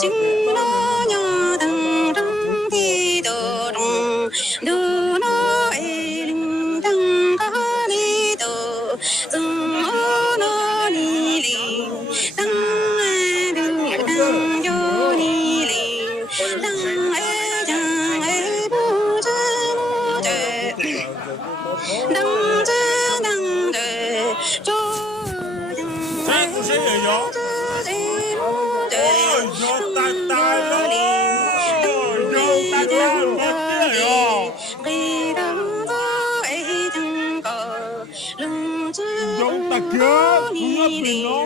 chính nó nhớ thằng răng thì đồ rong đồ nó linh thằng có đi đồ dùng nó đi linh thằng đường thằng vô đi linh thằng chẳng bu chớ đăng chớ đăng chớ cho Ai cũng sẽ ở đó. Ôi, gió ta ta đó. Gió ta ta đó chứ rồi. Gió ta kia, cũng ngấp lên nó.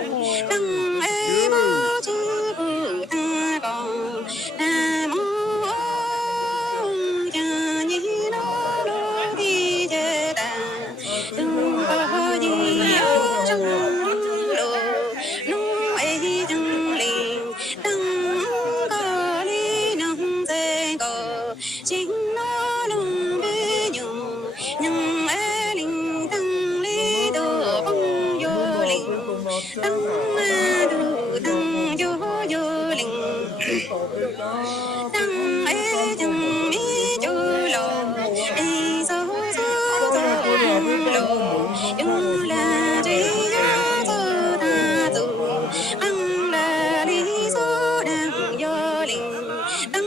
chính nó nung bê nhung nhưng ai linh tăng lý đồ bông vô linh tăng ma đồ tăng vô linh tăng ai chẳng mi chu lò ai gió lò yêu là trí gió ta dù ăn là lý gió đang vô linh tăng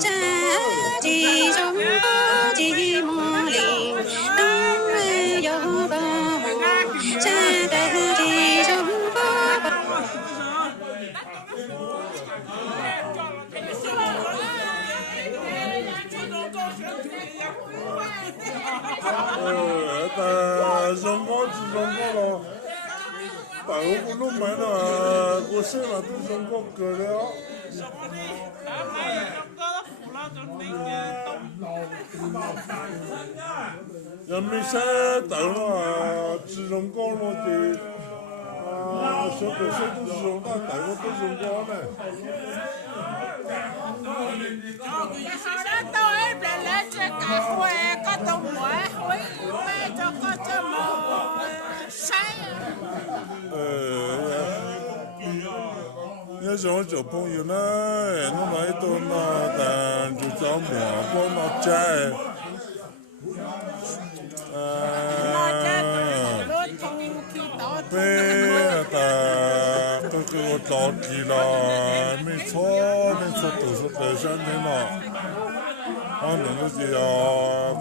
cha chỉ trong chỉ mò linh tăng yo ba cha ta chỉ trong ta giống có rồi. Tại hôm lúc mấy là cô sẽ là tôi giống có cười đó. Giờ mình sẽ tự là sử dụng con một thì số tự sẽ tôi sử dụng ta tự có tôi dùng con này. Tôi để lên trên cả khoe có tông mũi hối mê cho có cho mồ say. Nhớ rồi chỗ朋友呢，我买到那但就找mua过那trái，对，但这个早起了，没错都是在山顶了。我那个是要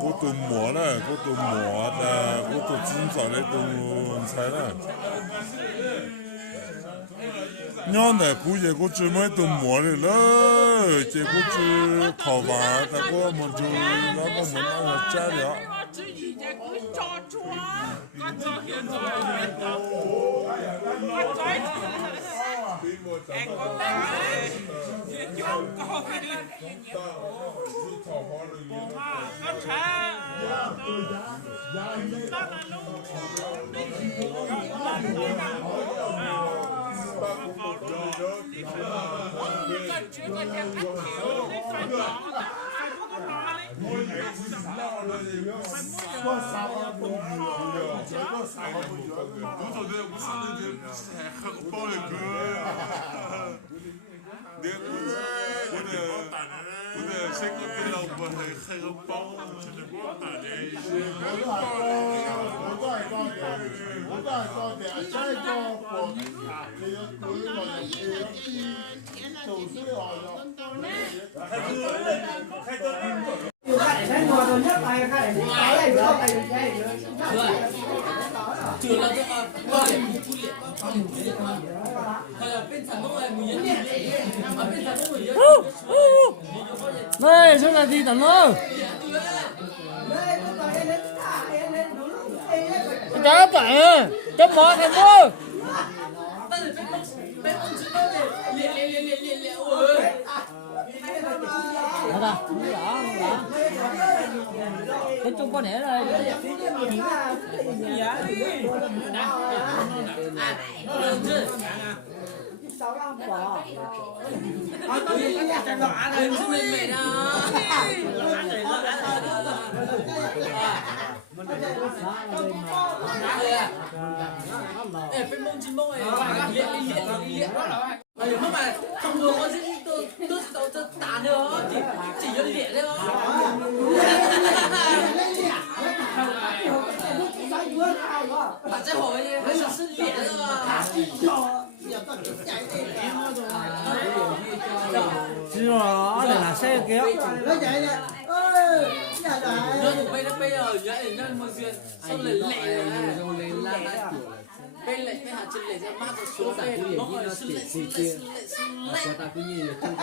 我都磨了，我都磨的，我都今早的都菜了。娘的，估计我只买都磨的了，结果只烤完，但我们就那个们那个摘了。Này, sao là gì tận ơi? Chả phải, chấm mỏ thành phố. Đó, cái chung con này đây. Đừng giúp lên mẹ đó. Ê, phải mông chín mông này, liệt. Không phải trong người con sẽ tôi tả nữa, chỉ cho liệt đấy không? Bạn sẽ hỏi hay là sự liệt đó. Chứ nó để là xe kéo. Nó bây giờ nhảy lên một duyên, xong lại lẹ bên lại cái hạt chân lệ ra mát rồi xuống đây nó gọi là sưng lệ Ta cứ nhìn là không